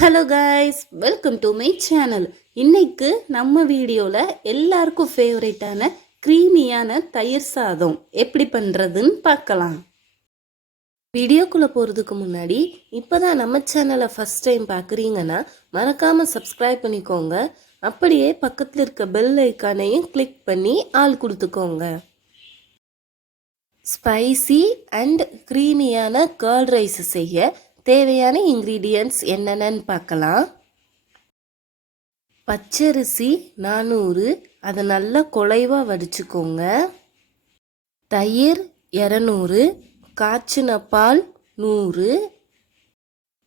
Hello guys, welcome to my channel. இன்னைக்கு நம்ம வீடியோவில் எல்லாருக்கும் ஃபேவரேட்டான க்ரீமியான தயிர் சாதம் எப்படி பண்ணுறதுன்னு பார்க்கலாம். வீடியோக்குள்ளே போகிறதுக்கு முன்னாடி இப்போ தான் நம்ம சேனலை ஃபஸ்ட் டைம் பார்க்குறீங்கன்னா மறக்காமல் சப்ஸ்கிரைப் பண்ணிக்கோங்க. அப்படியே பக்கத்தில் இருக்க பெல் ஐக்கானையும் கிளிக் பண்ணி ஆள் கொடுத்துக்கோங்க. ஸ்பைசி அண்ட் க்ரீமியான கர்ட் ரைஸ் செய்ய தேவையான இன்க்ரீடியன்ட்ஸ் என்னென்னு பார்க்கலாம். பச்சரிசி 400, அதை நல்லா குழைவாக வடிச்சுக்கோங்க. தயிர் 200, காய்ச்சின பால் 100,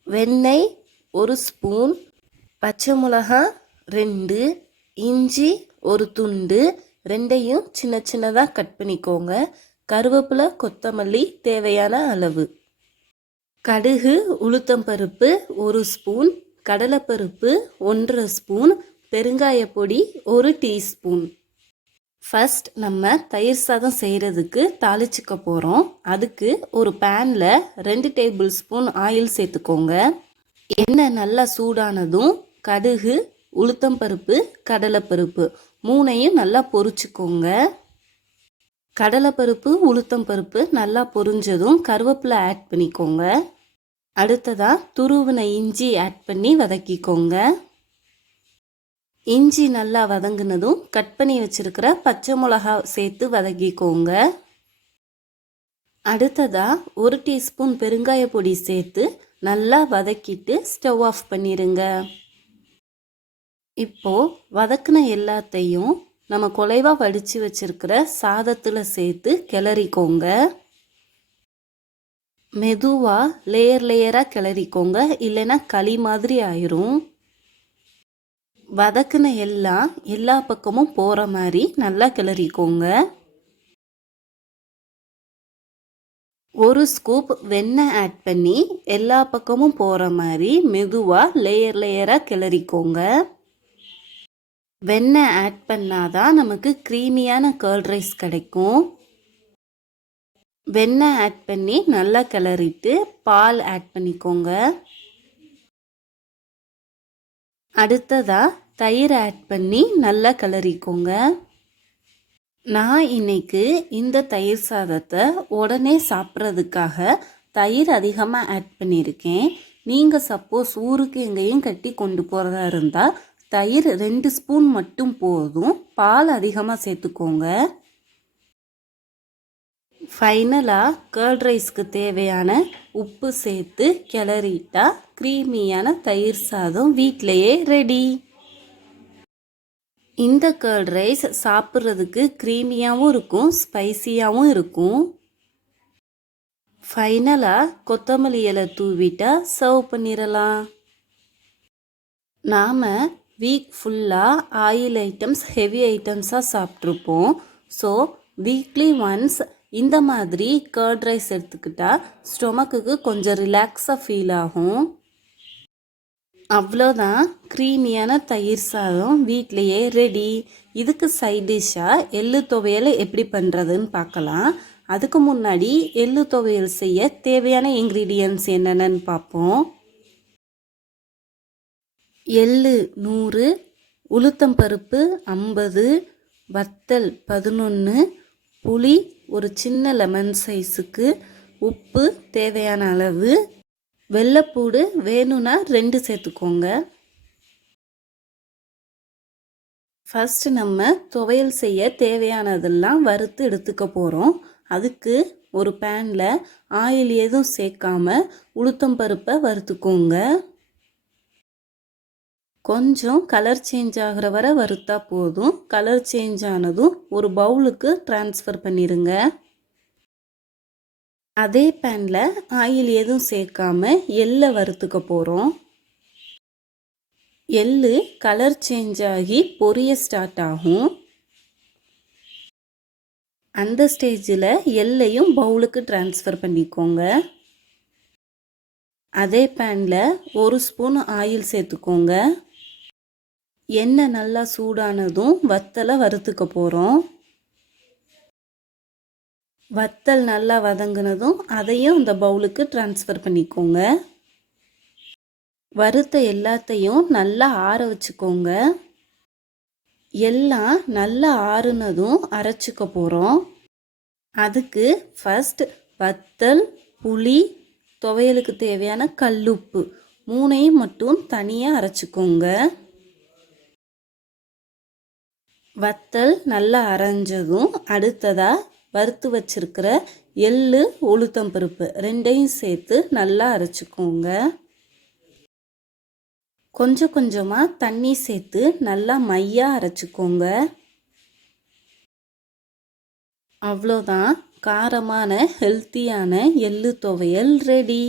வெண்ணெய் 1 ஸ்பூன், பச்சை மிளகா 2, இஞ்சி 1 துண்டு, ரெண்டையும் சின்ன சின்னதாக கட் பண்ணிக்கோங்க. கருவேப்பிலை, கொத்தமல்லி தேவையான அளவு, கடுகு, உளுத்தம்பருப்பு 1 ஸ்பூன், கடலைப்பருப்பு 1.5 ஸ்பூன், பெருங்காயப்பொடி 1 டீஸ்பூன். ஃபர்ஸ்ட் நம்ம தயிர் சாதம் செய்கிறதுக்கு தாளிச்சிக்க போகிறோம். அதுக்கு ஒரு பேனில் 2 டேபிள் ஸ்பூன் ஆயில் சேர்த்துக்கோங்க. எண்ணெய் நல்லா சூடானதும் கடுகு, உளுத்தம்பருப்பு, கடலைப்பருப்பு 3ஐயும் நல்லா பொரிச்சுக்கோங்க. கடலைப்பருப்பு, உளுத்தம்பருப்பு நல்லா பொரிஞ்சதும் கருவேப்பிலை ஆட் பண்ணிக்கோங்க. அடுத்ததாக துருவின இஞ்சி ஆட் பண்ணி வதக்கிக்கோங்க. இஞ்சி நல்லா வதங்கினதும் கட் பண்ணி வச்சிருக்கிற பச்சை மிளகா சேர்த்து வதக்கிக்கோங்க. அடுத்ததாக 1 டீஸ்பூன் பெருங்காய பொடி சேர்த்து நல்லா வதக்கிட்டு ஸ்டவ் ஆஃப் பண்ணிடுங்க. இப்போது வதக்கின எல்லாத்தையும் நம்ம குழைவாக வடித்து வச்சிருக்கிற சாதத்தில் சேர்த்து கிளறிக்கோங்க. மெதுவாக லேயராக கிளறிக்கோங்க, இல்லைன்னா களி மாதிரி ஆயிரும். வதக்குன எல்லா பக்கமும் போகிற மாதிரி நல்லா கிளறிக்கோங்க. 1 ஸ்கூப் வெண்ணெய் ஆட் பண்ணி எல்லா பக்கமும் போகிற மாதிரி மெதுவாக லேயராக கிளறிக்கோங்க. வெண்ணெய் ஆட் பண்ணாதான் நமக்கு க்ரீமியான கர்ட் ரைஸ் கிடைக்கும். வெண்ணெய் ஆட் பண்ணி நல்லா கிளறிட்டு பால் ஆட் பண்ணிக்கோங்க. அடுத்ததாக தயிர் ஆட் பண்ணி நல்லா கிளறிக்கோங்க. நான் இன்னைக்கு இந்த தயிர் சாதத்தை உடனே சாப்பிட்றதுக்காக தயிர் அதிகமாக ஆட் பண்ணியிருக்கேன். நீங்கள் சப்போஸ் ஊருக்கு எங்கேயும் கட்டி கொண்டு போகிறதா இருந்தால் தயிர் 2 ஸ்பூன் மட்டும் போதும், பால் அதிகமாக சேர்த்துக்கோங்க. ஃபைனலாக கர்ட் ரைஸ்க்கு தேவையான உப்பு சேர்த்து கிளறிட்டா க்ரீமியான தயிர் சாதம் வீட்டிலையே ரெடி. இந்த கர்ட் ரைஸ் சாப்பிட்றதுக்கு க்ரீமியாகவும் இருக்கும், ஸ்பைசியாகவும் இருக்கும். ஃபைனலாக கொத்தமல்லி இலை தூவிட்டா சர்வ் பண்ணிடலாம். நாம் வீக் ஃபுல்லாக ஆயில் ஐட்டம்ஸ், ஹெவி ஐட்டம்ஸாக சாப்பிட்ருப்போம். ஸோ வீக்லி ஒன்ஸ் இந்த மாதிரி கர்ட் ரைஸ் எடுத்துக்கிட்டால் ஸ்டொமக்குக்கு கொஞ்சம் ரிலாக்ஸாக ஃபீல் ஆகும். அவ்வளோதான், க்ரீமியான தயிர் சாதம் வீட்லேயே ரெடி. இதுக்கு சைட் டிஷ்ஷாக எள்ளு துவையல் எப்படி பண்ணுறதுன்னு பார்க்கலாம். அதுக்கு முன்னாடி எள்ளு துவையல் செய்ய தேவையான இன்க்ரீடியன்ட்ஸ் என்னென்னு பார்ப்போம். எள்ளு 100, உளுத்தம்பருப்பு 50, வத்தல் 11, புளி ஒரு சின்ன லெமன் சைஸுக்கு, உப்பு தேவையான அளவு, வெள்ளைப்பூடு வேணும்னா 2 சேர்த்துக்கோங்க. ஃபர்ஸ்ட் நம்ம துவையல் செய்ய தேவையானதெல்லாம் வறுத்து எடுத்துக்க போகிறோம். அதுக்கு ஒரு பேனில் ஆயில் எதுவும் சேர்க்காம உளுத்தம்பருப்பை வறுத்துக்கோங்க. கொஞ்சம் கலர் சேஞ்ச் ஆகிற வரை வறுத்தா போதும். கலர் சேஞ்ச் ஆனதும் ஒரு பவுலுக்கு ட்ரான்ஸ்ஃபர் பண்ணிடுங்க. அதே பேனில் ஆயில் எதுவும் சேர்க்காம எள்ளை வறுத்துக்க போகிறோம். எள்ளு கலர் சேஞ்ச் ஆகி பொரிய ஸ்டார்ட் ஆகும். அந்த ஸ்டேஜில் எள்ளையும் பவுலுக்கு ட்ரான்ஸ்ஃபர் பண்ணிக்கோங்க. அதே பேனில் 1 ஸ்பூன் ஆயில் சேர்த்துக்கோங்க. எண்ணெய் நல்லா சூடானதும் வத்தலை வறுத்துக்க போகிறோம். வத்தல் நல்லா வதங்கினதும் அதையும் அந்த பவுலுக்கு ட்ரான்ஸ்ஃபர் பண்ணிக்கோங்க. வறுத்த எல்லாத்தையும் நல்லா ஆற வச்சுக்கோங்க. எல்லாம் நல்லா ஆறுனதும் அரைச்சிக்க போகிறோம். அதுக்கு ஃபஸ்ட் வத்தல், புளி, துவையலுக்கு தேவையான கல்லுப்பு மூணையும் மட்டும் தனியாக அரைச்சிக்கோங்க. வத்தல் நல்லா அரைஞ்சதும் அடுத்ததாக வறுத்து வச்சிருக்கிற எள்ளு, உளுத்தம்பருப்பு ரெண்டையும் சேர்த்து நல்லா அரைச்சிக்கோங்க. கொஞ்சம் கொஞ்சமாக தண்ணி சேர்த்து நல்லா மையாக அரைச்சிக்கோங்க. அவ்வளோதான், காரமான ஹெல்த்தியான எள்ளு துவையல் ரெடி.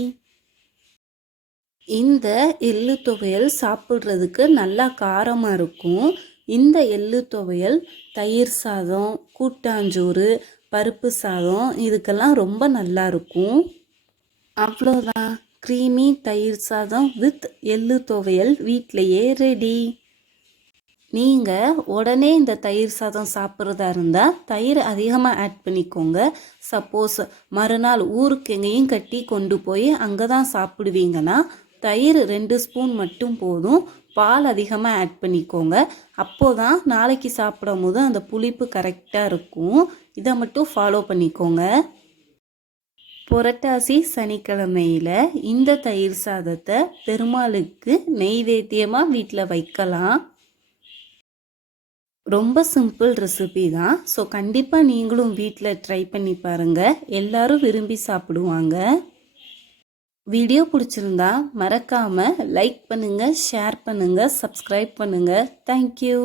இந்த எள்ளு துவையல் சாப்பிட்றதுக்கு நல்லா காரமாக இருக்கும். இந்த எள்ளு துவையல் தயிர் சாதம், கூட்டாஞ்சோறு, பருப்பு சாதம் இதுக்கெல்லாம் ரொம்ப நல்லா இருக்கும். அவ்வளோதான், க்ரீமி தயிர் சாதம் வித் எள்ளு துவையல் வீட்டிலையே ரெடி. நீங்கள் உடனே இந்த தயிர் சாதம் சாப்பிட்றதா இருந்தால் தயிர் அதிகமாக ஆட் பண்ணிக்கோங்க. சப்போஸ் மறுநாள் ஊருக்கு எங்கேயும் கட்டி கொண்டு போய் அங்கே தான் சாப்பிடுவீங்கன்னா தயிர் 2 ஸ்பூன் மட்டும் போதும். பால் அதிகமாக ஆட் பண்ணிக்கோங்க. அப்போது தான் நாளைக்கு சாப்பிடும் போது அந்த புளிப்பு கரெக்டாக இருக்கும். இதை மட்டும் ஃபாலோ பண்ணிக்கோங்க. புரட்டாசி சனிக்கிழமையில் இந்த தயிர் சாதத்தை பெருமாளுக்கு நெய்வேத்தியமாக வீட்டில் வைக்கலாம். ரொம்ப சிம்பிள் ரெசிபி தான். ஸோ கண்டிப்பாக நீங்களும் வீட்டில் ட்ரை பண்ணி பாருங்கள். எல்லாரும் விரும்பி சாப்பிடுவாங்க. வீடியோ பிடிச்சிருந்தா மறக்காமல் லைக் பண்ணுங்கள், ஷேர் பண்ணுங்கள், சப்ஸ்கிரைப் பண்ணுங்கள். தேங்க்யூ.